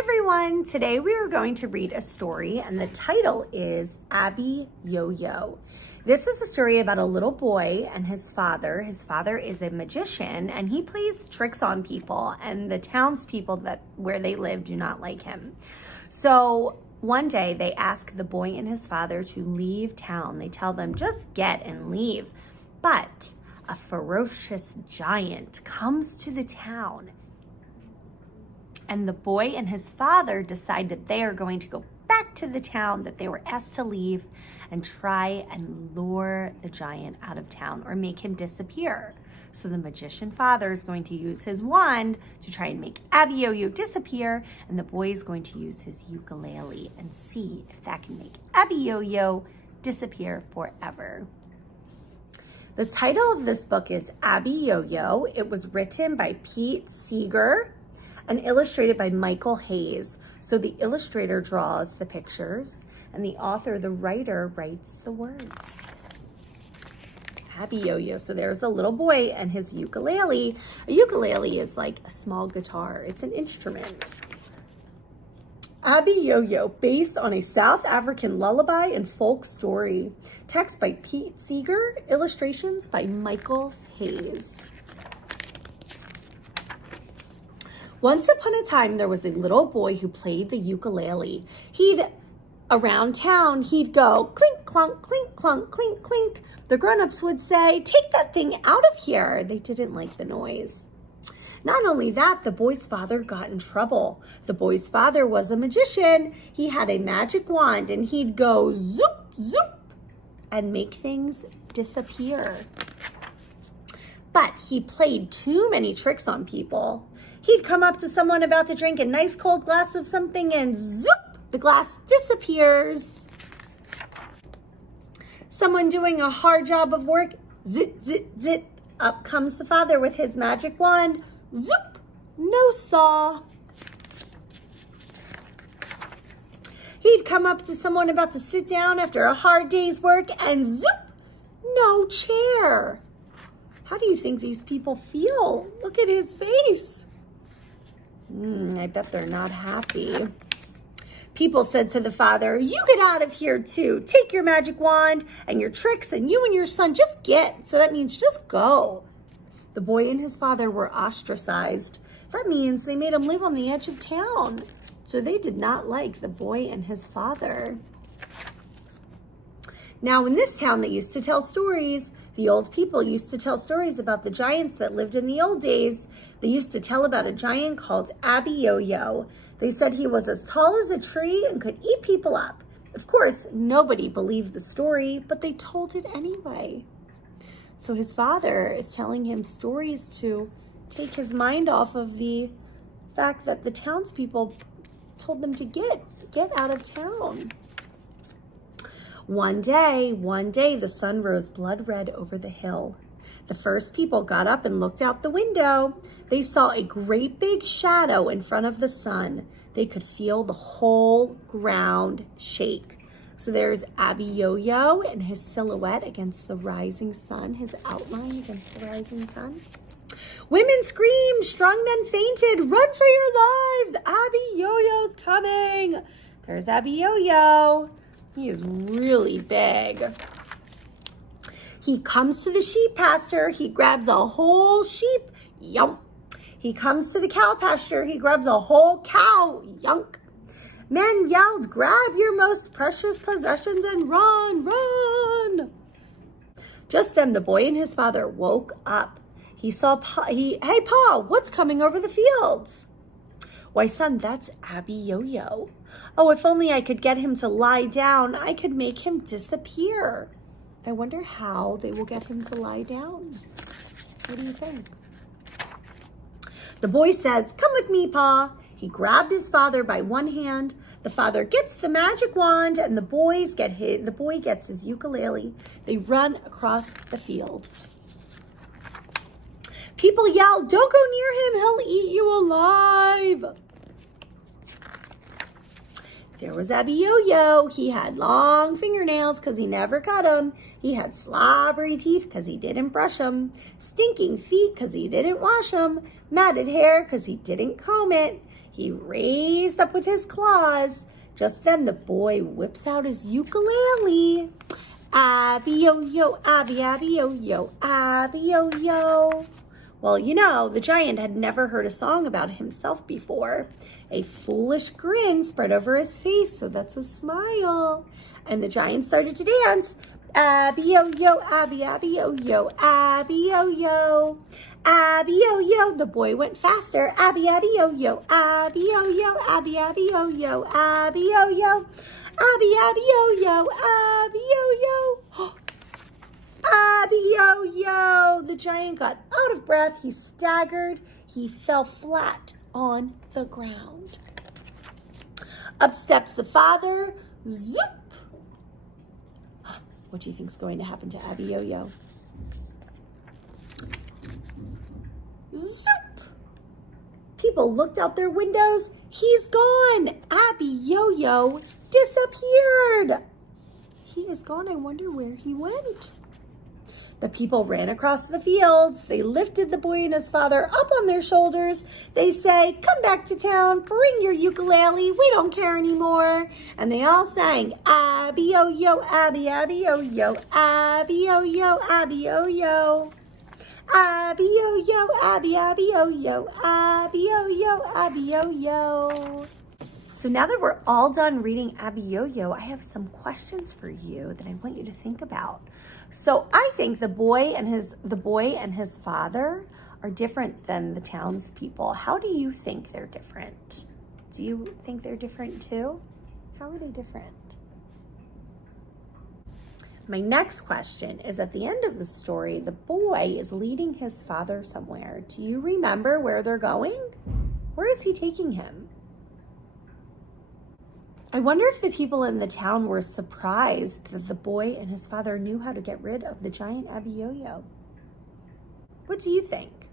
everyone, today we are going to read a story and the title is Abby Yo-Yo. This is a story about a little boy and his father. His father is a magician and he plays tricks on people, and the townspeople where they live do not like him. So one day they ask the boy and his father to leave town. They tell them, just get and leave. But a ferocious giant comes to the town. And the boy and his father decide that they are going to go back to the town that they were asked to leave and try and lure the giant out of town or make him disappear. So the magician father is going to use his wand to try and make Abby Yo-Yo disappear, and the boy is going to use his ukulele and see if that can make Abby Yo-Yo disappear forever. The title of this book is Abby Yo-Yo. It was written by Pete Seeger and illustrated by Michael Hayes. So the illustrator draws the pictures and the author, the writer, writes the words. Abby Yo-Yo. So there's a little boy and his ukulele. A ukulele is like a small guitar. It's an instrument. Abby Yo-Yo, based on a South African lullaby and folk story. Text by Pete Seeger, illustrations by Michael Hayes. Once upon a time, there was a little boy who played the ukulele. Around town, he'd go clink, clunk, clink, clunk, clink, clink. The grown-ups would say, take that thing out of here. They didn't like the noise. Not only that, the boy's father got in trouble. The boy's father was a magician. He had a magic wand and he'd go zoop, zoop and make things disappear. But he played too many tricks on people. He'd come up to someone about to drink a nice cold glass of something and zoop, the glass disappears. Someone doing a hard job of work, zit, zit, zit, up comes the father with his magic wand, zoop, no saw. He'd come up to someone about to sit down after a hard day's work and zoop, no chair. How do you think these people feel? Look at his face. I bet they're not happy. People said to the father, you get out of here too. Take your magic wand and your tricks and you and your son just get. So that means just go. The boy and his father were ostracized. That means they made him live on the edge of town. So they did not like the boy and his father. Now in this town, they used to tell stories. The old people used to tell stories about the giants that lived in the old days. They used to tell about a giant called Abby Yo-Yo. They said he was as tall as a tree and could eat people up. Of course, nobody believed the story, but they told it anyway. So his father is telling him stories to take his mind off of the fact that the townspeople told them to get out of town. One day, the sun rose blood red over the hill. The first people got up and looked out the window. They saw a great big shadow in front of the sun. They could feel the whole ground shake. So there's Abby Yo-Yo and his silhouette against the rising sun, his outline against the rising sun. Women screamed, strong men fainted, run for your lives, Abby Yo-Yo's coming. There's Abby Yo-Yo. He is really big. He comes to the sheep pasture. He grabs a whole sheep. Yum. He comes to the cow pasture. He grabs a whole cow. Yunk. Men yelled, grab your most precious possessions and run, run. Just then the boy and his father woke up. He saw hey, Pa, what's coming over the fields? Why, son, that's Abby Yo-Yo. Oh, if only I could get him to lie down, I could make him disappear. I wonder how they will get him to lie down. What do you think? The boy says, come with me, Pa. He grabbed his father by one hand. The father gets the magic wand and the boy gets his ukulele. They run across the field. People yell, don't go near him, he'll eat you alive. There was Abby Yo-Yo. He had long fingernails because he never cut them. He had slobbery teeth because he didn't brush them. Stinking feet because he didn't wash them. Matted hair because he didn't comb it. He He raised up with his claws. Just then the boy whips out his ukulele. Abby-yo-yo, Abby, Abby-yo-yo, Abby-yo-yo. Well, you know, the giant had never heard a song about himself before. A foolish grin spread over his face, so that's a smile. And the giant started to dance. Abby-yo-yo, Abby, Abby-yo-yo, Abby-yo-yo. Abby-yo-yo, the boy went faster. Abby, Abby-yo-yo, Abby-yo-yo, Abby, Abby-yo-yo, Abby-yo-yo. Abby, Abby-yo-yo, Abby-yo-yo. Abby-yo-yo. The giant got out of breath. He staggered. He fell flat on the ground. Up steps the father. Zoop. What do you think is going to happen to Abby-yo-yo? Zoop. People looked out their windows. He's gone. Abby-yo-yo disappeared. He is gone. I wonder where he went. The people ran across the fields. They lifted the boy and his father up on their shoulders. They say, "Come back to town. Bring your ukulele. We don't care anymore." And they all sang, Abby-yo-yo, Abby, Abby-yo-yo, Abby-yo-yo, Abby-yo-yo. Abby-yo-yo, Abby, Abby-yo-yo, Abby-yo-yo, Abby-yo-yo. So now that we're all done reading Abby-yo-yo, I have some questions for you that I want you to think about. So I think the boy and his father are different than the townspeople. How do you think they're different? Do you think they're different too? How are they different? My next question is, at the end of the story, the boy is leading his father somewhere. Do you remember where they're going? Where is he taking him? I wonder if the people in the town were surprised that the boy and his father knew how to get rid of the giant Abby-yo-yo. What do you think?